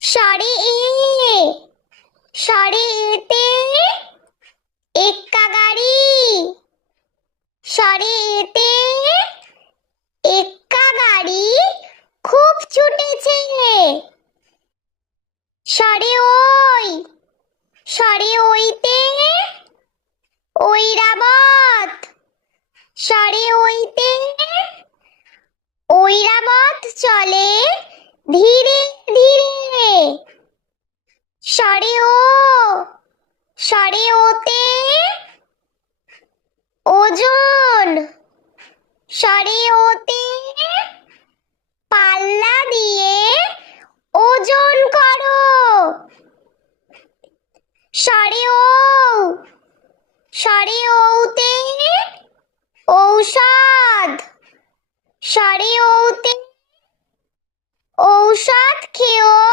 সরে সরে এতে এক্কা গাড়ি, সরে এতে এক্কা গাড়ি খুব ছুটেছে। সরে সরে ওইতে ঐরাবত, সরে ওইতে ঐরাবত চলে ধীরে ধীরে। সরে সরে ওতে ওজন, সরে ওতে পাল্লা দিয়ে ওজন করো। সরে সরে ওতে ঔষধ, সরে ওতে ঔষধ খেও।